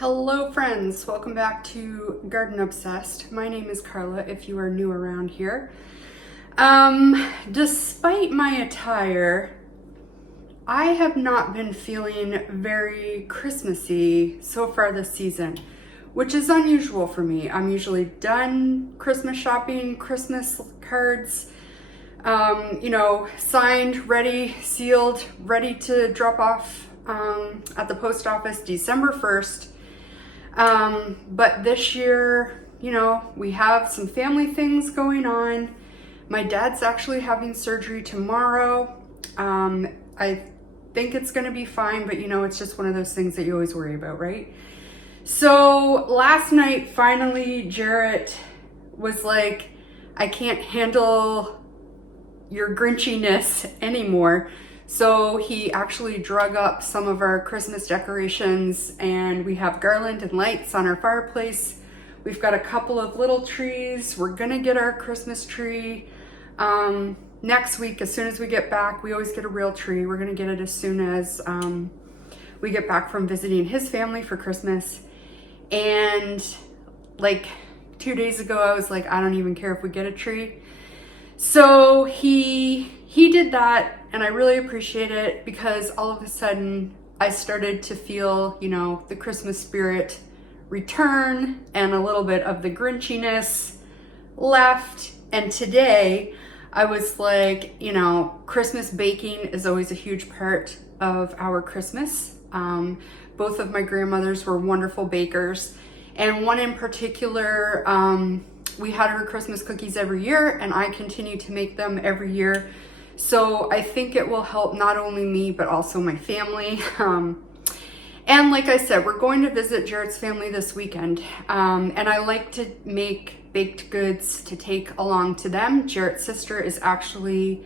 Hello friends, welcome back to Garden Obsessed. My name is Carla if you are new around here. Despite my attire, I have not been feeling very Christmassy so far this season, which is unusual for me. I'm usually done Christmas shopping, Christmas cards, signed, ready, sealed, ready to drop off at the post office December 1st. But this year, we have some family things going on. My dad's actually having surgery tomorrow. I think it's going to be fine, but it's just one of those things that you always worry about, right? So last night, finally, Jarrett was like, I can't handle your Grinchiness anymore. So he actually drug up some of our Christmas decorations, and we have garland and lights on our fireplace. We've got a couple of little trees. We're gonna get our Christmas tree next week. As soon as we get back, we always get a real tree. We're gonna get it as soon as we get back from visiting his family for Christmas. And like 2 days ago, I was like, I don't even care if we get a tree. So he did that, and I really appreciate it because all of a sudden I started to feel, the Christmas spirit return and a little bit of the Grinchiness left. And today I was like, Christmas baking is always a huge part of our Christmas. Both of my grandmothers were wonderful bakers, and one in particular, we had her Christmas cookies every year, and I continue to make them every year. So I think it will help not only me, but also my family. And like I said, we're going to visit Jarrett's family this weekend. And I like to make baked goods to take along to them. Jarrett's sister is actually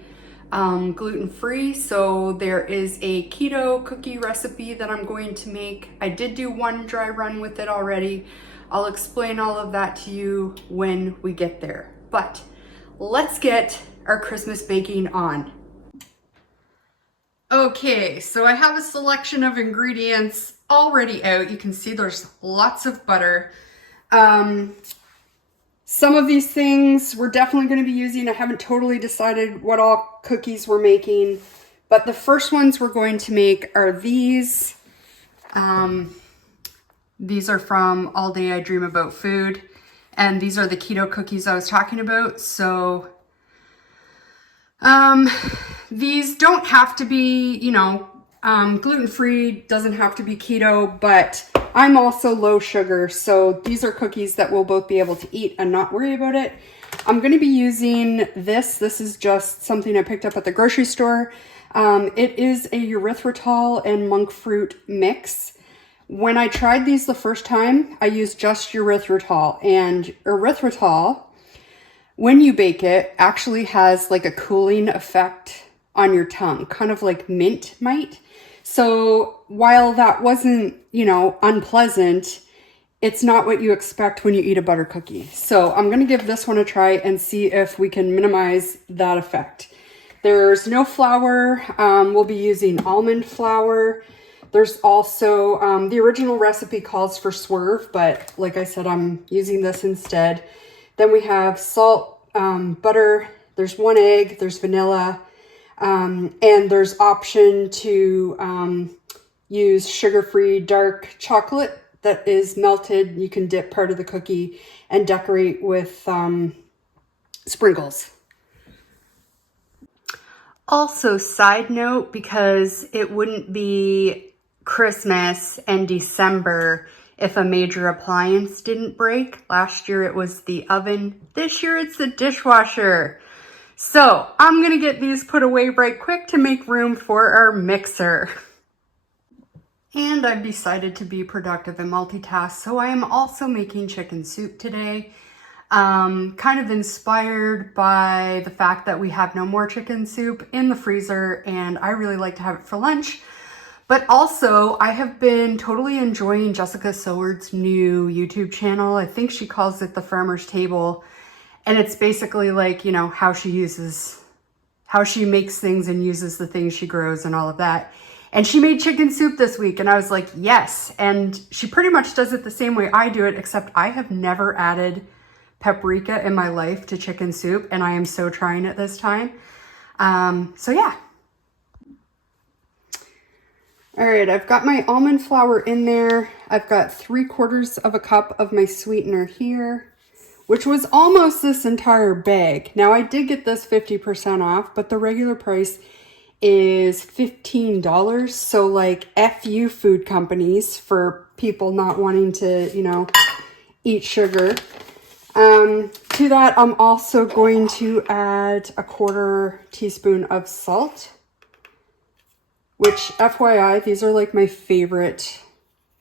gluten-free. So there is a keto cookie recipe that I'm going to make. I did do one dry run with it already. I'll explain all of that to you when we get there. But let's get our Christmas baking on. Okay, so I have a selection of ingredients already out. You can see there's lots of butter. Some of these things we're definitely going to be using. I haven't totally decided what all cookies we're making, but the first ones we're going to make are these. These are from All Day I Dream About Food, and these are the keto cookies I was talking about. So these don't have to be, gluten-free, doesn't have to be keto, but I'm also low sugar. So these are cookies that we'll both be able to eat and not worry about it. I'm going to be using this. This is just something I picked up at the grocery store. It is a erythritol and monk fruit mix. When I tried these the first time, I used just erythritol, and erythritol, when you bake it, actually has like a cooling effect on your tongue, kind of like mint might. So while that wasn't, unpleasant, it's not what you expect when you eat a butter cookie. So I'm going to give this one a try and see if we can minimize that effect. There's no flour. We'll be using almond flour. There's also, the original recipe calls for swerve, but like I said, I'm using this instead. Then we have salt, butter, there's 1 egg, there's vanilla, and there's option to use sugar-free dark chocolate that is melted. You can dip part of the cookie and decorate with sprinkles. Also, side note, because it wouldn't be Christmas and December if a major appliance didn't break. Last year it was the oven. This year it's the dishwasher. So I'm gonna get these put away right quick to make room for our mixer. And I've decided to be productive and multitask, so I am also making chicken soup today. Kind of inspired by the fact that we have no more chicken soup in the freezer, and I really like to have it for lunch. But also, I have been totally enjoying Jessica Seward's new YouTube channel. I think she calls it The Farmer's Table. And it's basically like, how she makes things and uses the things she grows and all of that. And she made chicken soup this week, and I was like, yes. And she pretty much does it the same way I do it, except I have never added paprika in my life to chicken soup, and I am so trying it this time. So yeah. All right, I've got my almond flour in there. I've got 3/4 of a cup of my sweetener here, which was almost this entire bag. Now I did get this 50% off, but the regular price is $15. So like F you food companies for people not wanting to, you know, eat sugar. To that, I'm also going to add a 1/4 teaspoon of salt, which FYI, these are like my favorite,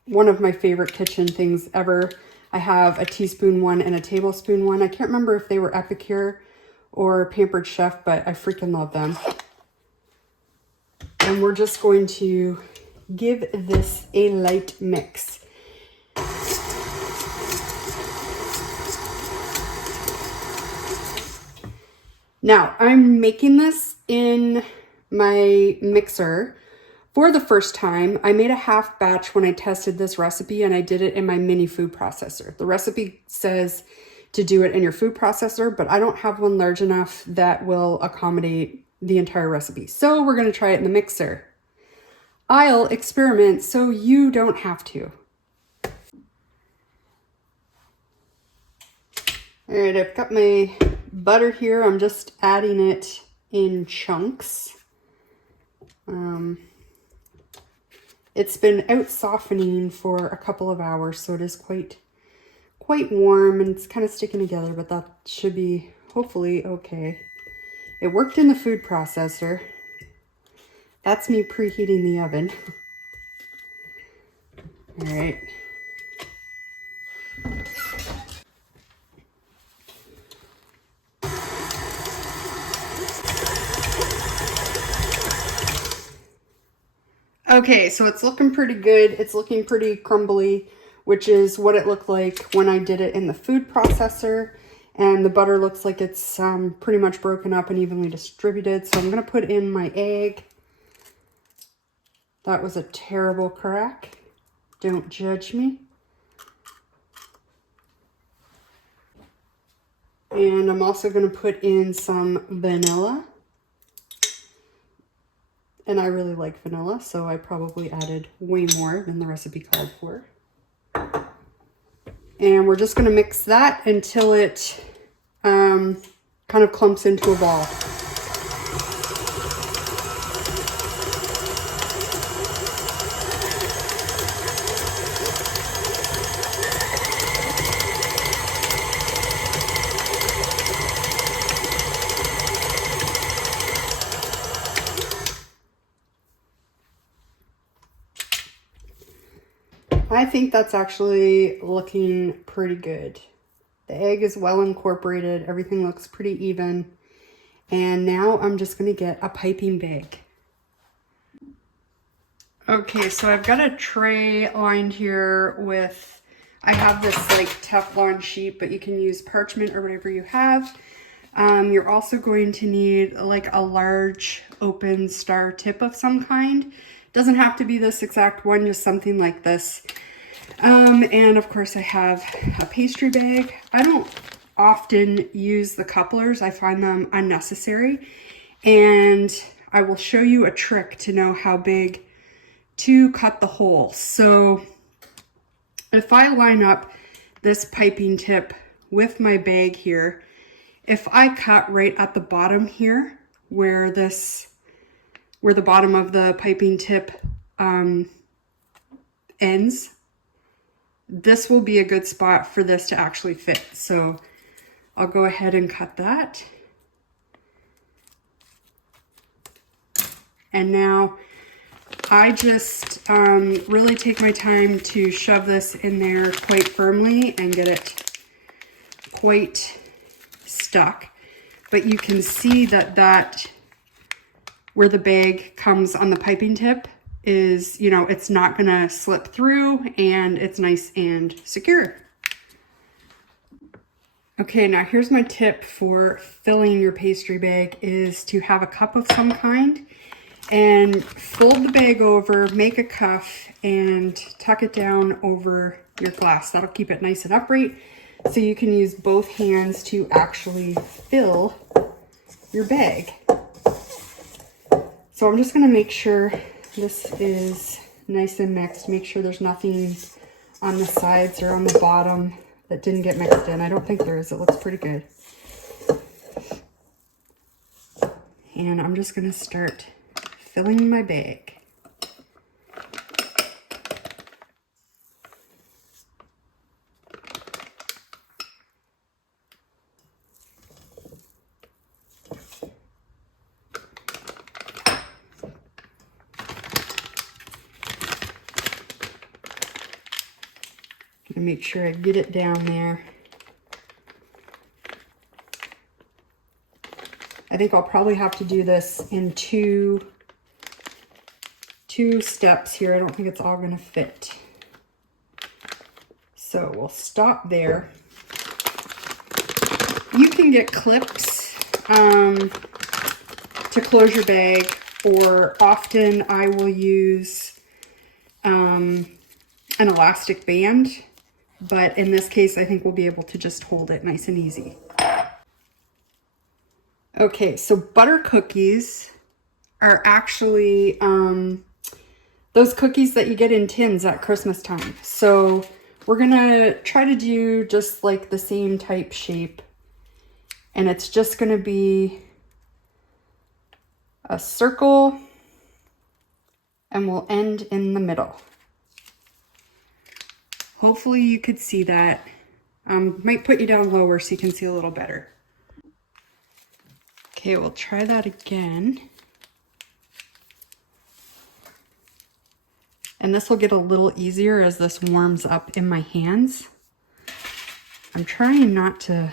one of my favorite kitchen things ever. I have a teaspoon one and a tablespoon one. I can't remember if they were Epicure or Pampered Chef, but I freaking love them. And we're just going to give this a light mix. Now, I'm making this in my mixer for the first time. I made a half batch when I tested this recipe, and I did it in my mini food processor. The recipe says to do it in your food processor, but I don't have one large enough that will accommodate the entire recipe. So we're going to try it in the mixer. I'll experiment so you don't have to. All right, I've got my butter here. I'm just adding it in chunks. It's been out softening for a couple of hours, so it is quite warm, and it's kind of sticking together, but that should be hopefully okay. It worked in the food processor. That's me preheating the oven. All right. Okay, so it's looking pretty good. It's looking pretty crumbly, which is what it looked like when I did it in the food processor. And the butter looks like it's pretty much broken up and evenly distributed. So I'm going to put in my egg. That was a terrible crack. Don't judge me. And I'm also going to put in some vanilla. And I really like vanilla, so I probably added way more than the recipe called for. And we're just going to mix that until it kind of clumps into a ball. I think that's actually looking pretty good. The egg is well incorporated. Everything looks pretty even. And now I'm just going to get a piping bag. Okay, so I've got a tray lined here with, I have this like Teflon sheet, but you can use parchment or whatever you have. You're also going to need like a large open star tip of some kind. Doesn't have to be this exact one, just something like this. And of course I have a pastry bag. I don't often use the couplers. I find them unnecessary. And I will show you a trick to know how big to cut the hole. So if I line up this piping tip with my bag here, if I cut right at the bottom here, where the bottom of the piping tip ends, this will be a good spot for this to actually fit. So I'll go ahead and cut that. And now I just really take my time to shove this in there quite firmly and get it quite stuck. But you can see that where the bag comes on the piping tip is, you know, it's not gonna slip through and it's nice and secure. Okay, now here's my tip for filling your pastry bag is to have a cup of some kind and fold the bag over, make a cuff, and tuck it down over your glass. That'll keep it nice and upright, so you can use both hands to actually fill your bag. So I'm just gonna make sure this is nice and mixed. Make sure there's nothing on the sides or on the bottom that didn't get mixed in. I don't think there is. It looks pretty good. And I'm just gonna start filling my bag. And make sure I get it down there. I think I'll probably have to do this in two steps here. I don't think it's all gonna fit. So we'll stop there. You can get clips to close your bag, or often I will use an elastic band, but in this case I think we'll be able to just hold it nice and easy. Okay, so butter cookies are actually those cookies that you get in tins at Christmas time. So we're gonna try to do just like the same type shape, and it's just gonna be a circle, and we'll end in the middle. Hopefully you could see that. Might put you down lower so you can see a little better. Okay, we'll try that again. And this will get a little easier as this warms up in my hands. I'm trying not to,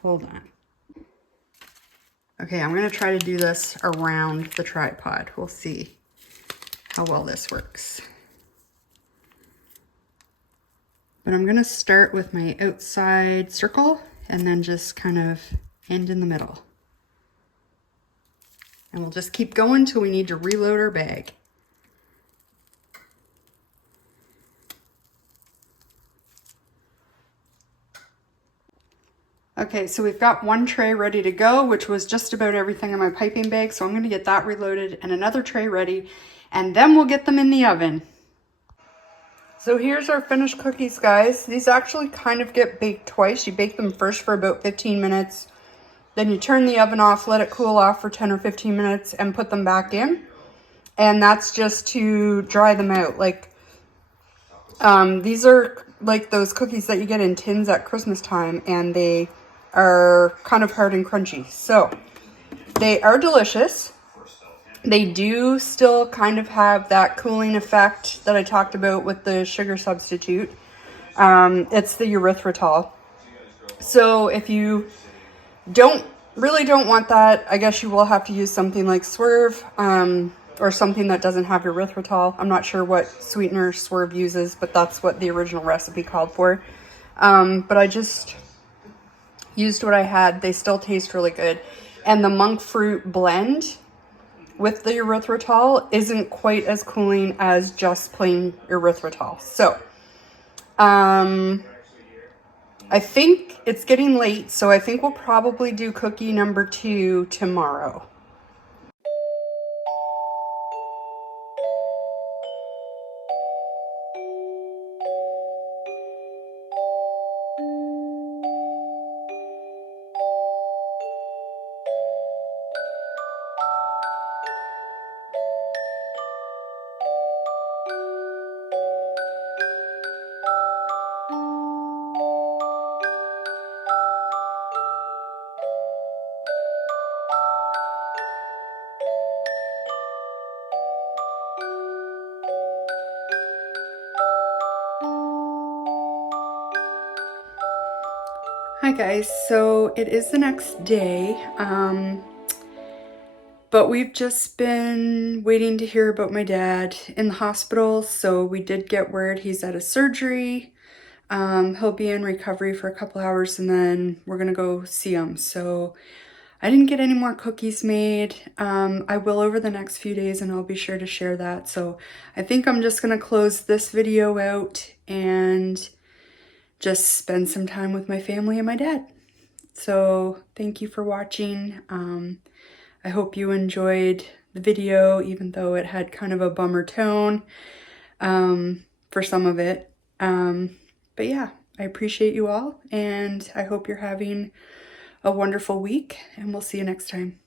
hold on. Okay, I'm gonna try to do this around the tripod. We'll see how well this works. But I'm gonna start with my outside circle and then just kind of end in the middle. And we'll just keep going till we need to reload our bag. Okay, so we've got one tray ready to go, which was just about everything in my piping bag. So I'm gonna get that reloaded and another tray ready, and then we'll get them in the oven. So here's our finished cookies, guys. These actually kind of get baked twice. You bake them first for about 15 minutes. Then you turn the oven off, let it cool off for 10 or 15 minutes, and put them back in. And that's just to dry them out. Like, these are like those cookies that you get in tins at Christmas time, and they are kind of hard and crunchy. So they are delicious. They do still kind of have that cooling effect that I talked about with the sugar substitute. It's the erythritol. So if you really don't want that, I guess you will have to use something like Swerve, or something that doesn't have erythritol. I'm not sure what sweetener Swerve uses, but that's what the original recipe called for. But I just used what I had. They still taste really good. And the monk fruit blend with the erythritol isn't quite as cooling as just plain erythritol. So, I think it's getting late, so I think we'll probably do cookie number 2 tomorrow. Hi guys, so it is the next day, but we've just been waiting to hear about my dad in the hospital. So we did get word he's at a surgery. He'll be in recovery for a couple hours and then we're gonna go see him. So I didn't get any more cookies made. I will over the next few days, and I'll be sure to share that. So I think I'm just going to close this video out and just spend some time with my family and my dad. So thank you for watching. I hope you enjoyed the video, even though it had kind of a bummer tone for some of it. But yeah, I appreciate you all, and I hope you're having a wonderful week, and we'll see you next time.